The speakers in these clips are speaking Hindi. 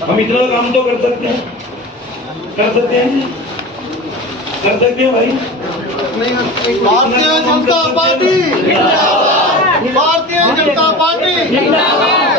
हम इतना काम तो कर सकते हैं, कर सकते हैं, कर सकते हैं भाई। भारतीय जनता पार्टी जिंदाबाद, भारतीय जनता पार्टी जिंदाबाद।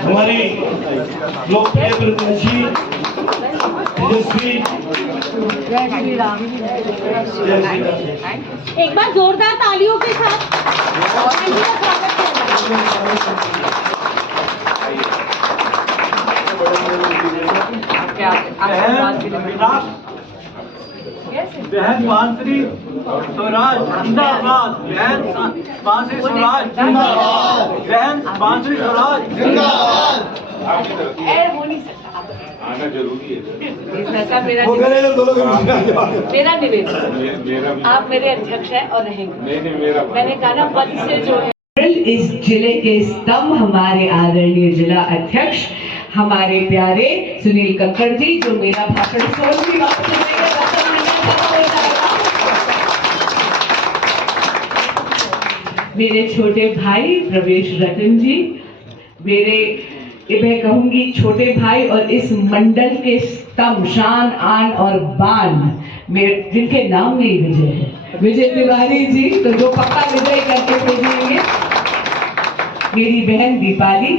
हमारी लोकप्रिय प्रत्याशी तेजस्वी, जय श्री राम। एक बार जोरदार तालियों के साथ बहन बांसुरी स्वराज जिंदाबाद, बहन बांसुरी स्वराज जिंदाबाद, बहन बांसुरी स्वराज जिंदाबाद। हो नहीं सकता आना जरूरी है। ऐसा मेरा निवेदन, आप मेरे अध्यक्ष हैं और रहेंगे। मैंने कहा ना पद से जो है। इस जिले के स्तंभ हमारे आदरणीय जिला अध्यक्ष हमारे प्यारे सुनील कक्कड़ जी, जो मेरा भाषण सुनेंगे। मेरे छोटे भाई प्रवेश रतन जी, मेरे मैं कहूंगी छोटे भाई और इस मंडल के स्तंभ, शान आन और बान, जिनके नाम में ही विजय है, विजय तिवारी जी, तो जो पक्का विजय करके भेजेंगे। मेरी बहन दीपाली,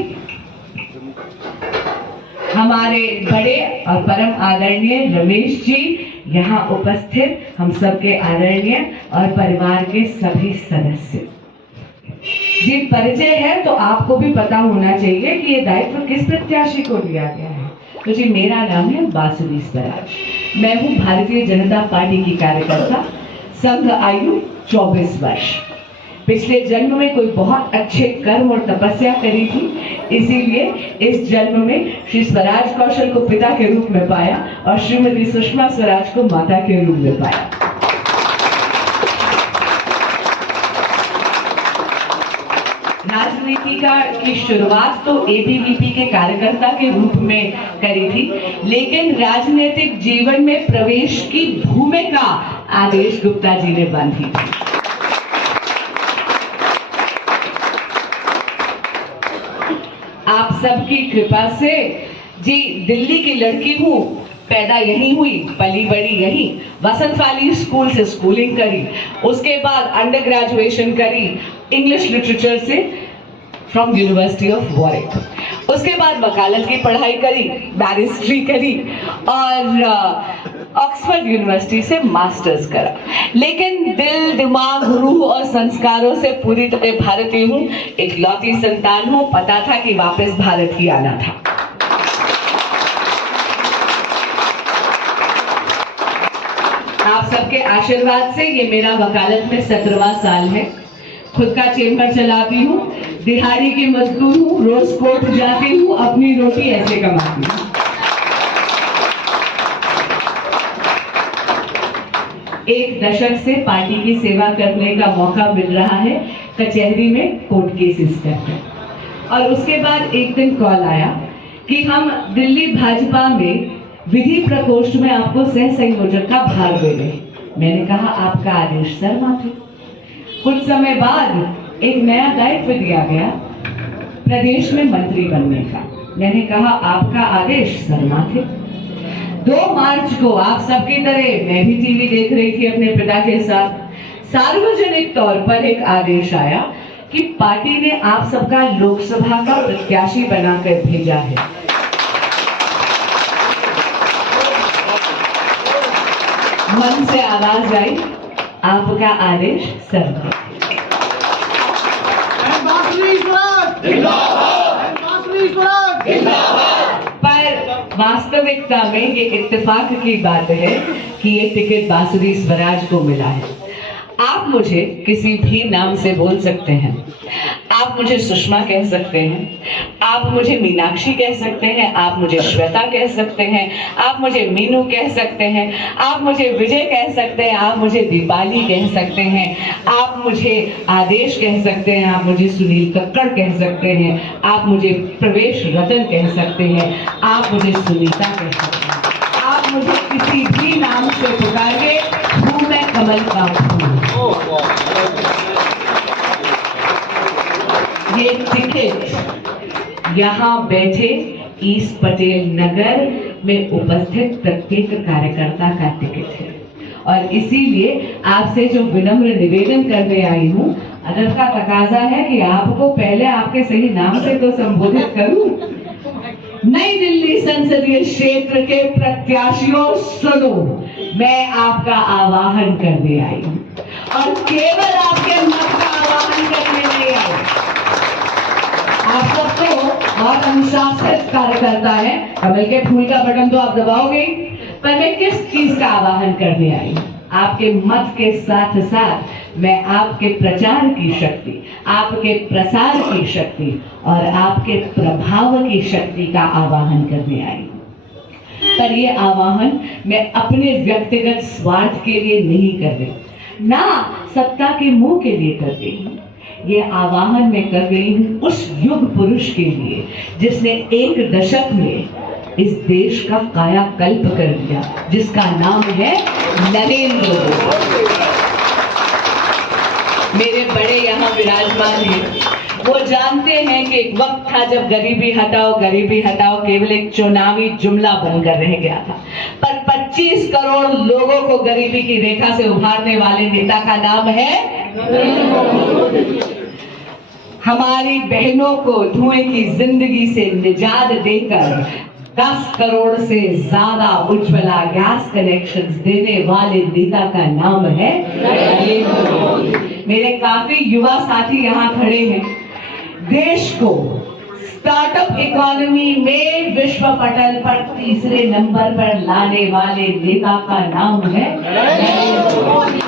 हमारे बड़े और परम आदरणीय रमेश जी, यहाँ उपस्थित हम सबके आदरणीय और परिवार के सभी सदस्य। जी परिचय है तो आपको भी पता होना चाहिए कि ये दायित्व किस प्रत्याशी को दिया गया है। तो जी मेरा नाम है बांसुरी स्वराज। मैं हूँ भारतीय जनता पार्टी की कार्यकर्ता, संघ आयु 24 वर्ष। पिछले जन्म में कोई बहुत अच्छे कर्म और तपस्या करी थी, इसीलिए इस जन्म में श्री स्वराज कौशल को पिता के रूप में पाया और श्रीमती सुषमा स्वराज को माता के रूप में पाया। राजनीति की शुरुआत तो एबीवीपी के कार्यकर्ता के रूप में करी थी, लेकिन राजनीतिक जीवन में प्रवेश की भूमिका आदेश गुप्ता जी ने बांधी थी। आप सबकी कृपा से जी दिल्ली की लड़की हूँ, पैदा यहीं हुई, पली बड़ी यहीं, वसंत वाली स्कूल से स्कूलिंग करी, उसके बाद अंडर ग्रेजुएशन करी इंग्लिश लिटरेचर से फ्रॉम यूनिवर्सिटी ऑफ वॉरिक, उसके बाद वकालत की पढ़ाई करी, बैरिस्ट्री करी और ऑक्सफोर्ड यूनिवर्सिटी से मास्टर्स करा। लेकिन दिल, दिमाग, रूह और संस्कारों से पूरी तरह भारतीय हूँ, इकलौती संतान हूँ। पता था कि वापस भारत ही आना था। आप सबके आशीर्वाद से ये मेरा वकालत में 17वां साल है। खुद का चेम्बर चलाती हूँ, दिहाड़ी की मजदूर हूँ, रोज कोर्ट जाती हूँ, अपनी रोटी ऐसे कमाती हूँ। एक दशक से पार्टी की सेवा करने का मौका मिल रहा है, कचहरी में कोर्ट केसेस करके। और उसके बाद एक दिन कॉल आया कि हम दिल्ली भाजपा में विधि प्रकोष्ठ में आपको सह संयोजक का भार दे रहे हैं। मैंने कहा आपका आदेश सर माथे। कुछ समय बाद एक नया दायित्व दिया गया प्रदेश में मंत्री बनने का। मैंने कहा आपका आदेश सर माथे। 2 मार्च को आप सबकी तरह मैं भी टीवी देख रही थी अपने पिता के साथ, सार्वजनिक तौर पर एक आदेश आया कि पार्टी ने आप सबका लोकसभा का प्रत्याशी बनाकर भेजा है। मन से आवाज आई, आपका आदेश सर माथे। पर वास्तविकता में ये इत्तेफाक की बात है कि ये टिकट बांसुरी स्वराज को मिला है। आप मुझे किसी भी नाम से बोल सकते हैं, आप मुझे सुषमा कह सकते हैं, आप मुझे मीनाक्षी कह सकते हैं, आप मुझे श्वेता कह सकते हैं, आप मुझे मीनू कह सकते हैं, आप मुझे विजय कह सकते हैं, आप मुझे दीपाली कह सकते हैं, आप मुझे आदेश कह सकते हैं, आप मुझे सुनील कक्कड़ कह सकते हैं, आप मुझे प्रवेश रतन कह सकते हैं, आप मुझे सुनीता कह सकते हैं। आप मुझे किसी भी नाम से पुकारिए, हूँ मैं कमल का फूल। ये टिकट यहाँ बैठे ईस्ट पटेल नगर में उपस्थित प्रत्येक कार्यकर्ता का टिकट है और इसीलिए आपसे जो विनम्र निवेदन करने आई हूँ, अदब का तकाजा है कि आपको पहले आपके सही नाम से तो संबोधित करूं। नई दिल्ली संसदीय क्षेत्र के प्रत्याशियों सुनो, मैं आपका आवाहन करने आई हूँ और केवल आपके मत का आवाहन करने नहीं आई। आप सब तो बहुत अनुशासित कार्यकर्ता है, कमल के फूल का बटन तो आप दबाओगे, पर मैं किस चीज का आवाहन करने आई हूँ? आपके मत के साथ साथ मैं आपके प्रचार की शक्ति, आपके प्रसार की शक्ति और आपके प्रभाव की शक्ति का आवाहन करने आई हूँ। पर ये आवाहन मैं अपने व्यक्तिगत स्वार्थ के लिए नहीं कर रही, ना सत्ता के मोह के लिए कर रही हूँ। ये आवाहन मैं कर रही हूँ उस युग पुरुष के लिए जिसने एक दशक में इस देश का कायाकल्प कर दिया, जिसका नाम है नरेंद्र मोदी। मेरे बड़े यहाँ विराजमान हैं, वो जानते हैं कि एक वक्त था जब गरीबी हटाओ केवल एक चुनावी जुमला बनकर रह गया था, पर 25 करोड़ लोगों को गरीबी की रेखा से उभारने वाले नेता का नाम है हमारी बहनों को धुएं की जिंदगी से निजात देकर 10 करोड़ से ज्यादा उज्ज्वला गैस कनेक्शंस देने वाले नेता का नाम है नरेंद्र मोदी। मेरे काफी युवा साथी यहाँ खड़े हैं। देश को स्टार्टअप इकोनॉमी में विश्व पटल पर तीसरे नंबर पर लाने वाले नेता का नाम है नरेंद्र मोदी।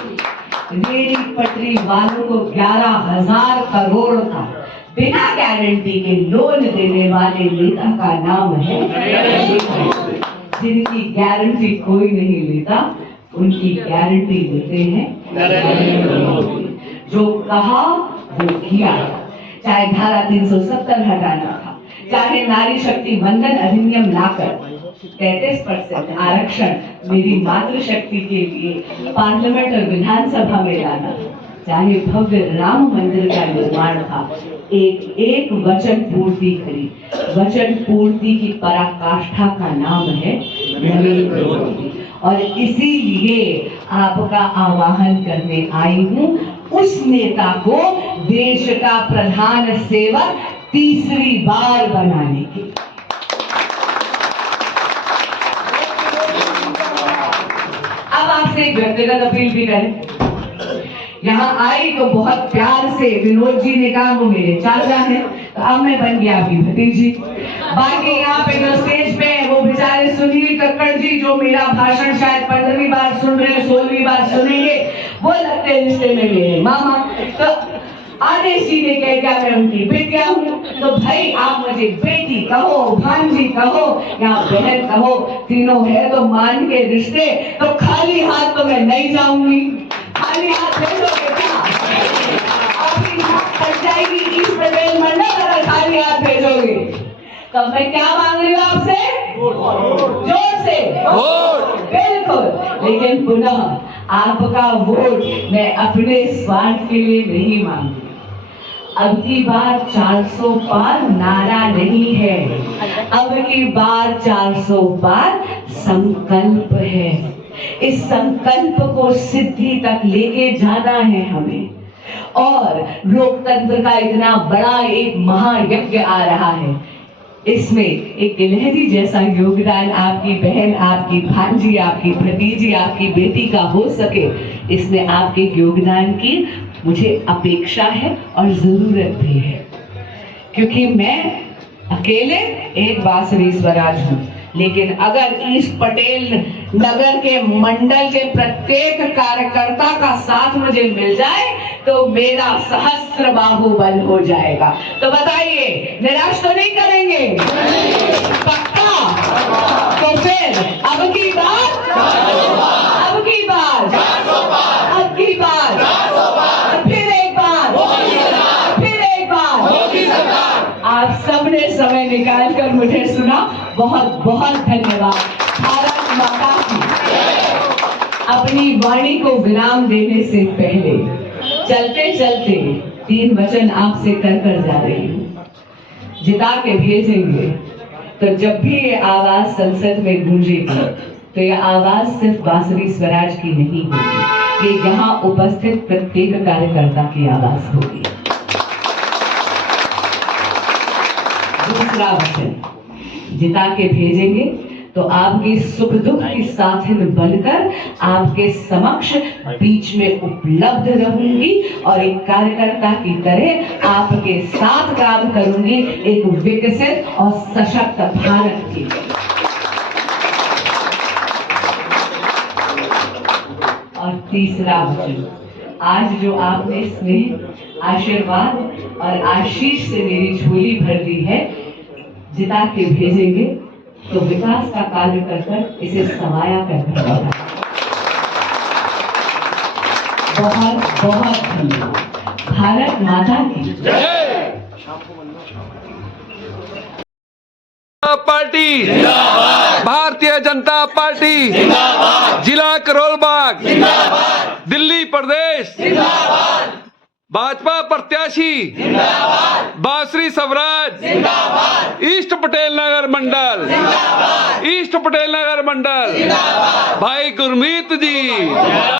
रेहड़ी पटरी वालों को 11,000 करोड़ का बिना गारंटी के लोन देने वाले नेता का नाम है जिनकी गारंटी कोई नहीं लेता, उनकी गारंटी लेते हैं नरेंद्र मोदी। जो कहा वो किया, चाहे धारा 370 हटाना था, चाहे नारी शक्ति वंदन अधिनियम लाकर 33% आरक्षण मेरी मातृशक्ति के लिए पार्लियामेंट और विधानसभा में लाना था, चाहे भव्य राम मंदिर का निर्माण था, एक वचन पूर्ति करी। वचन पूर्ति की पराकाष्ठा का नाम है नरेंद्र मोदी और इसीलिए आपका आवाहन करने आई हूँ उस नेता को देश का प्रधान सेवक तीसरी बार बनाने की। अब आपसे एक व्यक्तिगत अपील भी करें। यहाँ आई तो बहुत प्यार से विनोद जी ने कहा वो मेरे चाचा हैं, तो अब मैं बन गया आपकी भतीजी। बाकी यहाँ पे जो स्टेज पे वो बेचारे सुनील कक्कड़ जी जो मेरा भाषण शायद 15वीं बार सुन रहे हैं, 16वीं बार सुनेंगे, वो लगते रिश्ते में मेरे मामा। तो आदेश जी ने कह दिया मैं उनकी बेटिया हूँ, तो भाई आप मुझे बेटी कहो, भांजी कहो या बहन कहो, तीनों है तो मान के रिश्ते। तो खाली हाथ तो मैं नहीं जाऊंगी, खाली हाथ भेजोगे क्या? आपकी हाथ कट जाएगी ईस्ट पटेल मंडल अगर खाली हाथ भेजोगे। तो मैं क्या मांग रही हूँ आपसे? जोर से बिल्कुल, लेकिन पुनः आपका वोट मैं अपने स्वार्थ के लिए नहीं मांगती। अब की बार 400 पार नारा नहीं है, अब की बार 400 पार संकल्प है। इस संकल्प को सिद्धि तक लेके जाना है हमें, और लोकतंत्र का इतना बड़ा एक महायज्ञ आ रहा है, इसमें एक गिलहरी जैसा योगदान आपकी बहन, आपकी भांजी, आपकी भतीजी, आपकी बेटी का हो सके, इसमें आपके योगदान की मुझे अपेक्षा है और जरूरत भी है, क्योंकि मैं अकेले एक बांसुरी स्वराज हूँ, लेकिन अगर ईस्ट पटेल नगर के मंडल के प्रत्येक कार्यकर्ता का साथ मुझे मिल जाए तो मेरा सहस्त्र बाहुबल हो जाएगा। तो बताइए, निराश तो नहीं करेंगे? पक्का? तो फिर अब की बार आप सबने समय निकाल कर मुझे सुना, बहुत बहुत धन्यवाद। भारत माता की। अपनी वाणी को विराम देने से पहले चलते चलते 3 वचन आपसे कर जा रही हूँ। जिता के भेजेंगे, तो जब भी ये आवाज संसद में गूंजेगी तो ये आवाज सिर्फ बांसुरी स्वराज की नहीं होगी, ये यहाँ उपस्थित प्रत्येक कार्यकर्ता की आवाज होगी। दूसरा वचन, जिता के भेजेंगे तो आपके सुख दुख की साथिन बनकर आपके समक्ष बीच में उपलब्ध रहूंगी और एक कार्यकर्ता की तरह आपके साथ काम करूंगी, एक विकसित और सशक्त भारत की। और तीसरा वचन, आज जो आपने स्नेह, आशीर्वाद और आशीष से मेरी झोली भर दी है, जिता के भेजेंगे तो विकास का कार्य कर कर इसे समाया कर कर। बहुत बहुत धन्यवाद। भारत माता की जय। पार्टी जिंदाबाद, भारतीय जनता पार्टी जिंदाबाद, जिला करोलबाग जिंदाबाद, दिल्ली प्रदेश जिंदाबाद, भाजपा प्रत्याशी जिंदाबाद, बांसुरी स्वराज जिंदाबाद, ईस्ट पटेल नगर मंडल जिंदाबाद, ईस्ट पटेल नगर मंडल जिंदाबाद, भाई गुरमीत जी।